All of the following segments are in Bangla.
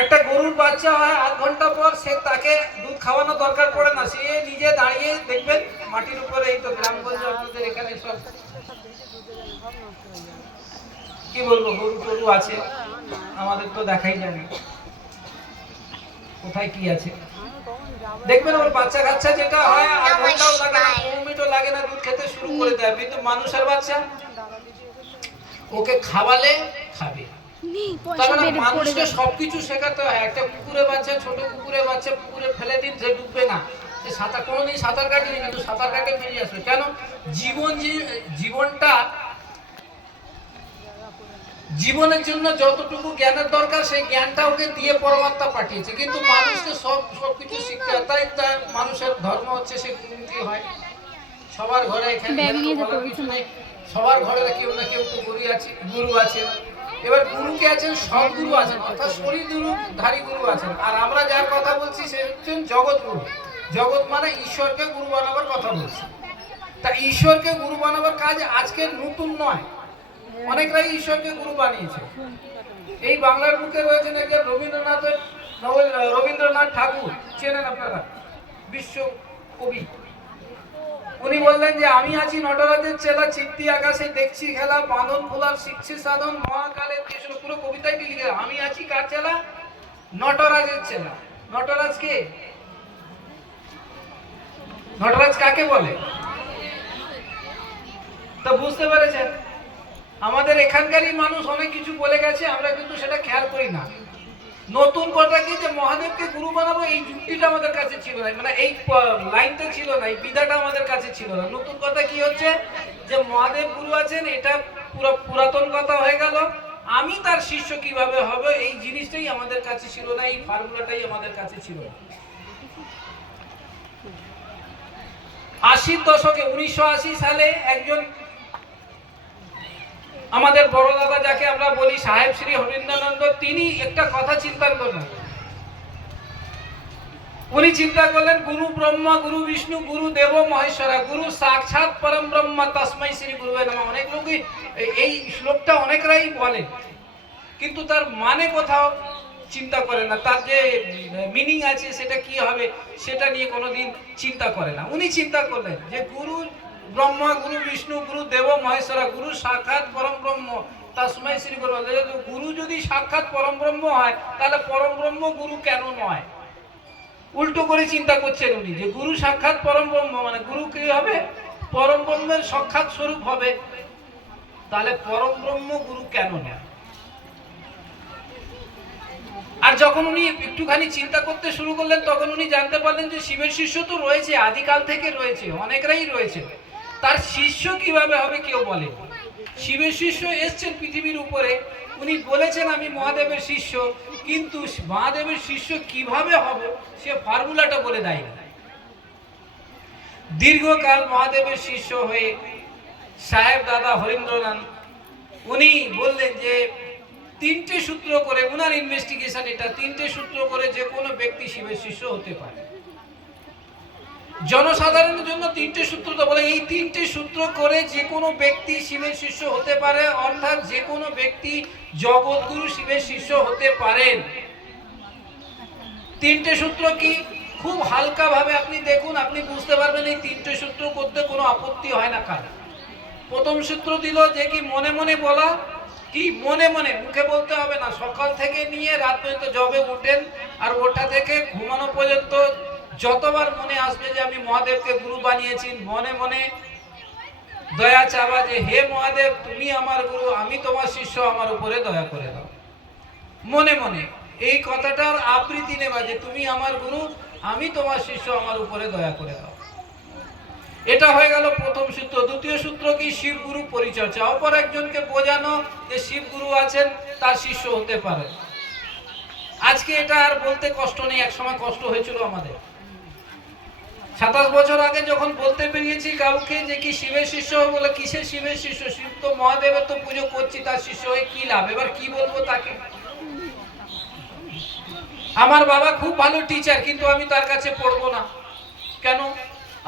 একটা গরুর বাচ্চা হয়, আধ ঘণ্টা পর সে তাকে দুধ খাওয়ানো দরকার পড়ে না। সে নিজে দাঁড়িয়ে দেখবেন, মাটির উপরে এই তো গ্রামগঞ্জ আপনাদের এখানে সব। কি বলব, গরু টরু আছে, আমাদের তো দেখাই যায় না কোথায় কি আছে? দেখবেন ওর বাচ্চা কাচ্চা যেটা হয়, আধ ঘন্টাও লাগে না মিনিটও লাগে না দুধ খেতে শুরু করে দেয়। কিন্তু মানুষের বাচ্চা, ওকে খাওয়ালে মানুষকে সবকিছু শেখাতে হয়। একটা কুকুরে বাচ্চা ছোট কুকুরে বাচ্চা পুকুরে ফেলে দিন সে ডুববে না। সে সাঁতার কোনোদিন সাঁতার কাটেনি কিন্তু সাঁতার কাটে বেরিয়ে আসবে। কেন? জীবন জীবনটা জীবনের জন্য যতটুকু জ্ঞানের দরকার সেই জ্ঞানটা ওকে দিয়ে পরমাত্মা পাঠিয়েছে। কিন্তু মানুষকে সব সবকিছু শিখতে হয়। তাই তার মানুষের ধর্ম হচ্ছে সে গুরুমুখী হয়? সবার ঘরে এখানে সবার ঘরে কেউ না কেউ তো গুরু আছে গুরু আছে। এবার গুরু কে আছেন? সব গুরু আছেন, অর্থাৎ শরীর গুরু, ধারী গুরু আছেন। আর আমরা যার কথা বলছি সে হচ্ছেন জগৎ গুরু। জগৎ মানে ঈশ্বরকে গুরু বানাবার কথা বলছি। তা ঈশ্বরকে গুরু বানাবার কাজ আজকে নতুন নয়। অনেকরাই ঈশ্বরকে গুরু বানিয়েছে। এই বাংলার বুকে রয়েছেন একজন রবীন্দ্রনাথের, রবীন্দ্রনাথ ঠাকুর, চেনেন আপনারা? বিশ্ব কবি। উনি বললেন যে, আমি আছি নটরাজের চেলা, চিত্তি আকাশে দেখছি খেলা, বাঁধন খোলার শিখছি সাধন, মহাকালের কৃষ্ণ পুরো কবিতায় লিখে আমি আছি কার চেলা? নটরাজের চেলা। নটরাজ কে? নটরাজ কাকে বলে? তা বুঝতে পেরেছেন? আমাদের এখানকারই মানুষ অনেক কিছু বলে গেছে, আমরা কিন্তু সেটা খেয়াল করি না। নতুন কথা কি যে মহাদেবকে গুরু বানাবো? এই যুক্তিটা আমাদের কাছে ছিল না। মানে এই লাইনটা ছিল না, এই বিধাটা আমাদের কাছে ছিল না। নতুন কথা কি হচ্ছে? যে মহাদেব গুরু আছেন, এটা পুরো পুরাতন কথা হয়ে গেল। আমি তার শিষ্য কীভাবে হবে? এই জিনিসটাই আমাদের কাছে ছিল না, এই ফর্মুলাটাই আমাদের কাছে ছিল না। আশির দশকে, উনিশশো আশি সালে একজন আমাদের বড় দাদা যাকে আমরা বলি সাহেব শ্রী হরিন্দানন্দ তিনি একটা কথা চিন্তা করলেন। উনি চিন্তা করলেন, গুরু ব্রহ্মা, গুরু বিষ্ণু, গুরু দেব মহেশ্বরা, গুরু সাক্ষাৎ পরম ব্রহ্মা তসমই শ্রী গুরু অনেক লোকই এই শ্লোকটা অনেকরাই বলে। কিন্তু তার মানে কোথাও চিন্তা করে না। তার যে মিনিং আছে, সেটা কি হবে, সেটা নিয়ে কোনোদিন চিন্তা করে না। উনি চিন্তা করলেন যে, গুরু ব্রহ্মা গুরু, বিষ্ণু গুরু, দেব মহেশ্বরা গুরু, সাক্ষাৎ পরম ব্রহ্ম। তসময় শ্রী গুরু গুরু যদি সাক্ষাৎ পরম ব্রহ্ম হয়, তাহলে পরম ব্রহ্ম গুরু কেন নয়? উল্টো করে চিন্তা করছেন উনি, যে গুরু সাক্ষাৎ পরম ব্রহ্ম মানে গুরু কি হবে? পরম ব্রহ্মের সাক্ষাৎ স্বরূপ হবে। তাহলে পরম ব্রহ্ম গুরু কেন নয়? আর যখন উনি একটুখানি চিন্তা করতে শুরু করলেন, তখন উনি জানতে পারলেন যে শিবের শিষ্য তো রয়েছে, আদিকাল থেকে রয়েছে, অনেকরাই রয়েছে। তার শিষ্য কীভাবে হবে কেউ বলে? শিবের শিষ্য এসছেন পৃথিবীর উপরে। উনি বলেছেন, আমি মহাদেবের শিষ্য। কিন্তু মহাদেবের শিষ্য কীভাবে হবে, সে ফর্মুলাটা বলে দেয় না দীর্ঘকাল মহাদেবের শিষ্য হয়ে সাহেব দাদা হরিন্দ্রনাথ, উনি বললেন যে, তিনটে সূত্র করে, উনার ইনভেস্টিগেশন এটা, তিনটে সূত্র করে যে কোনো ব্যক্তি শিবের শিষ্য হতে পারে। জনসাধারণের জন্য তিনটে সূত্র তো বলে, এই তিনটে সূত্র করে যে কোনো ব্যক্তি শিবের শিষ্য হতে পারে, অর্থাৎ যে কোনো ব্যক্তি জগৎগুরু শিবের শিষ্য হতে পারেন। তিনটে সূত্র কি? খুব হালকা ভাবে আপনি দেখুন, আপনি বুঝতে পারবেন এই তিনটে সূত্র করতে কোনো আপত্তি হয় না কার। প্রথম সূত্র দিল যে কি মনে মনে বলা, কি মনে মনে, মুখে বলতে হবে না। সকাল থেকে নিয়ে রাত পর্যন্ত জবে উঠেন আর ওটা থেকে ঘুমানো পর্যন্ত যতবার মনে আসবে যে আমি মহাদেবকে গুরু বানিয়েছি, মনে মনে দয়া চাওয়া যে, হে মহাদেব, তুমি আমার গুরু, আমি তোমার শিষ্য, আমার উপরে দয়া করে দাও। মনে মনে, এই কথাটার আবৃত্তি নেবা যে, তুমি আমার গুরু, আমি তোমার শিষ্য, আমার উপরে দয়া করে দাও। এটা হয়ে গেল প্রথম সূত্র। দ্বিতীয় সূত্র কি? শিব গুরু পরিচর্যা। অপর একজনকে বোঝানো যে, শিব গুরু আছেন, তার শিষ্য হতে পারে। আজকে এটা আর বলতে কষ্ট নেই এক সময় কষ্ট হয়েছিল আমাদের। সাতাশ বছর আগে যখন বলতে পেরিয়েছি কাউকে যে কি শিবের শিষ্য বলে কিসের শিবের শিষ্য? শিব তো মহাদেবের তো পুজো করছি, তার শিষ্য হয়ে কি লাভ? এবার কি বলব তাকে? আমার বাবা খুব ভালো টিচার কিন্তু আমি তার কাছে পড়ব না। কেন?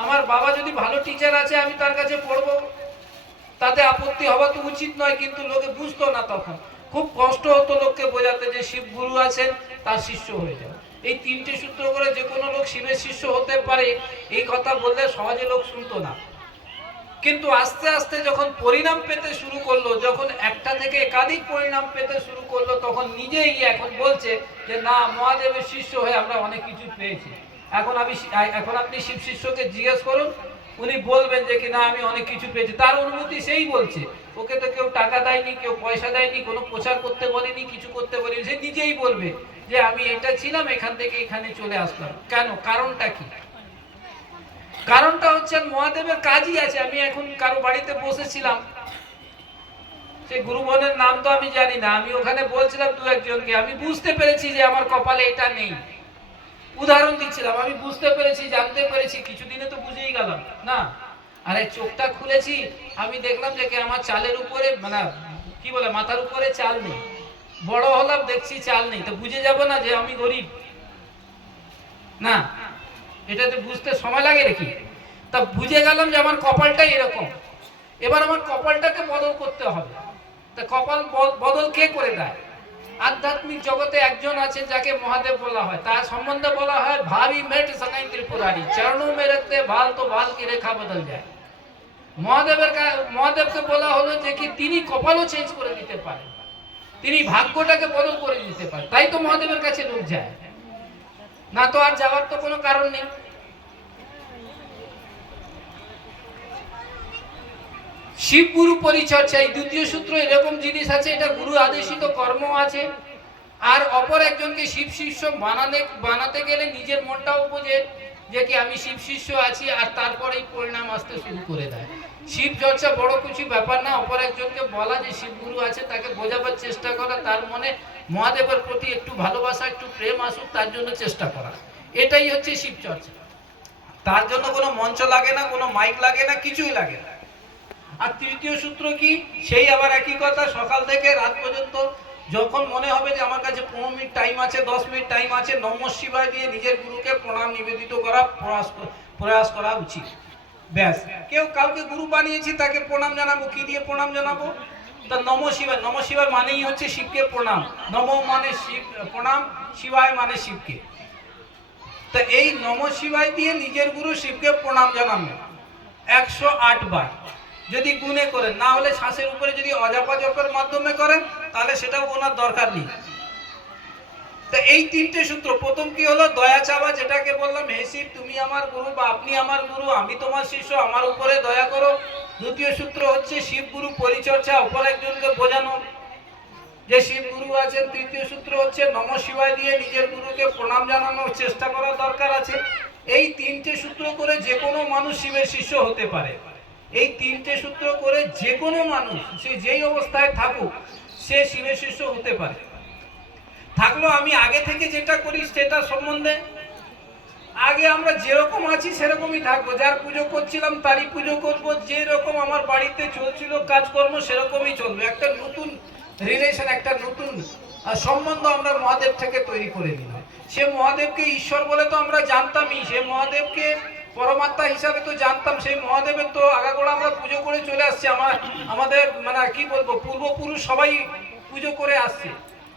আমার বাবা যদি ভালো টিচার আছে, আমি তার কাছে পড়ব। তাতে আপত্তি হওয়া তো উচিত নয়, কিন্তু লোকে বুঝতো না তখন। খুব কষ্ট হতো লোককে বোঝাতে যে শিব গুরু আছেন, তার শিষ্য হয়ে যাও এই তিনটে সূত্র করে যে কোনো লোক শিবের শিষ্য হতে পারে, এই কথা বললে সহজে লোক শুনতো না। কিন্তু আস্তে আস্তে যখন পরিণাম পেতে শুরু করল, যখন একটা থেকে একাধিক পরিণাম পেতে শুরু করল, তখন নিজেই এখন বলছে যে, না, মহাদেবের শিষ্য হয়ে আমরা অনেক কিছু পেয়েছি। এখন আমি এখন আপনি শিব শিষ্যকে জিজ্ঞেস করুন উনি বলবেন যে কি না আমি অনেক কিছু পেয়েছি। তার অনুমতি সেই বলছে। ওকে তো কেউ টাকা দেয়নি, কেউ পয়সা দেয়নি, কোনো প্রচার করতে বলেনি, কিছু করতে বলেনি। সে নিজেই বলবে যে আমি এটা ছিলাম, এখান থেকে এখানে চলে আসলাম। কেন? কারণটা কি? কারণটা হচ্ছে মহাদেবের কাজই আছে। আমি এখন কারও বাড়িতে বসেছিলাম। সেই গুরুবনের নাম তো আমি জানি না। আমি ওখানে বলছিলাম দু একজনকে। আমি বুঝতে পেরেছি যে আমার কপালে এটা নেই। উদাহরণ দিচ্ছিলাম, আমি বুঝতে পেরেছি, জানতে পেরেছি, কিছুদিনে তো বুঝেই গেলাম, না? আরে চোখটা খুলেছি, আমি দেখলাম যে আমার চালের উপরে মানে কি বলে, মাথার উপরে চাল নেই। বড় হলাম, দেখছি চাল নেই, তো বুঝে যাব না যে আমি গরিব। না? এটাতে বুঝতে সময় লাগে নাকি? তা বুঝে গেলাম যে আমার কপালটা এরকম। এবার আমার কপালটাকে বদল করতে হবে। তা কপাল বদল কে করে দেয়? আধ্যাত্মিক জগতে একজন আছেন যাকে মহাদেব বলা হয়। তার সম্বন্ধে বলা হয়, ভারি মেট সকাই ত্রিপুরারি চরণ মেরেতে ভালো তো ভালো কি রেখা বদল যায়। মহাদেবের মহাদেবকে বলা হলো যে কি তিনি কপালও চেঞ্জ করে দিতে পারেন তিনি ভাগ্যটাকে বদল করে দিতে পারেন। তাই তো মহাদেবের কাছে লোক যায়। না তো আর যাওয়ার তো কোনো কারণ নেই। শিব গুরু পরিচর্যা, এই দ্বিতীয় সূত্র এরকম জিনিস আছে, এটা গুরু আদেশিত কর্ম আছে। আর অপর একজনকে শিব শিষ্য বানাতে বানাতে গেলে নিজের মনটাও বোঝে যে কি আমি শিব শিষ্য আছি, আর তারপরেই পরিণাম আসতে শুরু করে দেয়। শিব চর্চা বড় কিছু ব্যাপার না, অপর একজনকে বলা যে শিব গুরু আছে, তাকে বোঝাবার চেষ্টা করা, তার মনে মহাদেবের প্রতি একটু ভালোবাসা, একটু প্রেম আসুক, তার জন্য চেষ্টা করা। এটাই হচ্ছে শিব চর্চা। তার জন্য কোনো মঞ্চ লাগে না, কোনো মাইক লাগে না, কিছুই লাগে না। আর তৃতীয় সূত্র কি? সেই আবার একই কথা, সকাল থেকে রাত পর্যন্ত যখন মনে হবে যে আমার কাছে পনেরো মিনিট টাইম আছে, দশ মিনিট টাইম আছে, নম শিবায় দিয়ে নিজের গুরুকে প্রণাম নিবেদিত করা, প্রয়াস প্রয়াস করা উচিত। ব্যাস। কেউ কাউকে গুরু বানিয়েছি, তাকে প্রণাম জানাব, কি দিয়ে প্রণাম জানাব? তা নম শিবায় নম শিবায় মানেই হচ্ছে শিবকে প্রণাম। নম মানে শিব, প্রণাম, শিবায় মানে শিবকে। তা এই নম শিবায় দিয়ে নিজের গুরু শিবকে প্রণাম জানানো। একশো আট বার। যদি গুণে করেন, না হলে শ্বাসের উপরে যদি অজাপা জপের মাধ্যমে করেন, তাহলে সেটাও ওনার দরকার নেই। তা এই তিনটে সূত্র, প্রথম কি হলো? দয়া চাওয়া, যেটাকে বললাম, হে শিব, তুমি আমার গুরু বা আপনি আমার গুরু, আমি তোমার শিষ্য, আমার উপরে দয়া করো। দ্বিতীয় সূত্র হচ্ছে, শিব গুরু পরিচর্যা, অপর একজনকে বোঝানো। যে শিব গুরু আছেন, তৃতীয় সূত্র হচ্ছে, নম শিবায় দিয়ে নিজের গুরুকে প্রণাম জানানোর চেষ্টা করার দরকার আছে। এই তিনটে সূত্র করে যে কোনো মানুষ শিবের শিষ্য হতে পারে। এই তিনটে সূত্র করে যে কোনো মানুষ, সে যেই অবস্থায় থাকুক, সে শিবের শিষ্য হতে পারে। থাকল আমি আগে থেকে যেটা করি সেটা সম্বন্ধে আগে আমরা যেরকম আছি সেরকমই থাকব। যার পুজো করছিলাম তারই পুজো করব। যেরকম আমার বাড়িতে চলছিল কাজকর্ম সেরকমই চলবে। একটা নতুন রিলেশন একটা নতুন সম্বন্ধ আমরা মহাদেব থেকে তৈরি করে নিলাম। সে মহাদেবকে ঈশ্বর বলে তো আমরা জানতামই। সে মহাদেবকে পরমাত্মা হিসাবে তো জানতাম, সেই মহাদেবের তো আগাগোড়া আমরা পুজো করে চলে আসছি। আমার, আমাদের মানে কি বলব, পূর্বপুরুষ সবাই পুজো করে আসছে।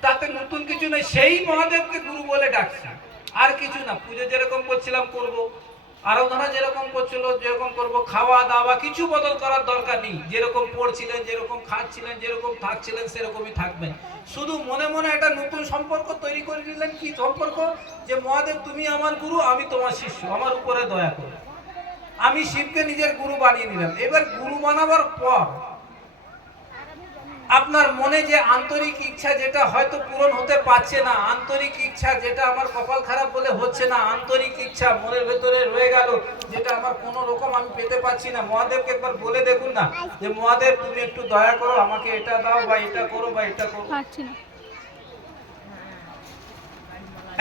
তাতে নতুন কিছু নেই, সেই মহাদেবকে গুরু বলে ডাকছে। আর কিছু না, পুজো যেরকম করছিলাম, করব। আরাধনা যেরকম করছিল, যেরকম করব, খাওয়া দাওয়া, কিছু বদল করার দরকার নেই। যেরকম পড়ছিলেন, যেরকম খাচ্ছিলেন, যেরকম থাকছিলেন, সেরকমই থাকবেন। শুধু মনে মনে একটা নতুন সম্পর্ক তৈরি করে নিলেন কি সম্পর্ক? যে, মহাদেব, তুমি আমার গুরু, আমি তোমার শিষ্য, আমার উপরে দয়া করো। আমি শিবকে নিজের গুরু বানিয়ে নিলাম। এবার গুরু বানাবার পর আপনার মনে যে আন্তরিক ইচ্ছা যেটা হয়তো পূরণ হতে পারছে না আন্তরিক ইচ্ছা যেটা আমার কপাল খারাপ বলে হচ্ছে না আন্তরিক ইচ্ছা মনের ভেতরে রয়ে গেল যেটা আমার কোনো রকম আমি পেতে পারছি না। মহাদেবকে একবার বলে দেখুন না যে মহাদেব তুমি একটু দয়া করো আমাকে এটা দাও বা এটা করো বা এটা করো। পারছি না।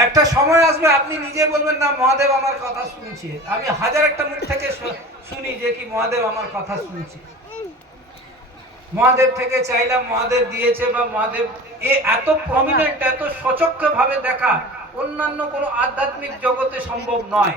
একটা সময় আসবে আপনি নিজে বলবেন না মহাদেব আমার কথা শুনছে। আমি হাজার একটা মুখ থেকে শুনি যে কি মহাদেব আমার কথা শুনছে। মহাদেব থেকে চাইলাম, মহাদেব দিয়েছে বা মহাদেব, এ এত প্রমিনেন্ট এত সচক্ষ ভাবে দেখা, অন্যান্য কোনো আধ্যাত্মিক জগতে সম্ভব নয়।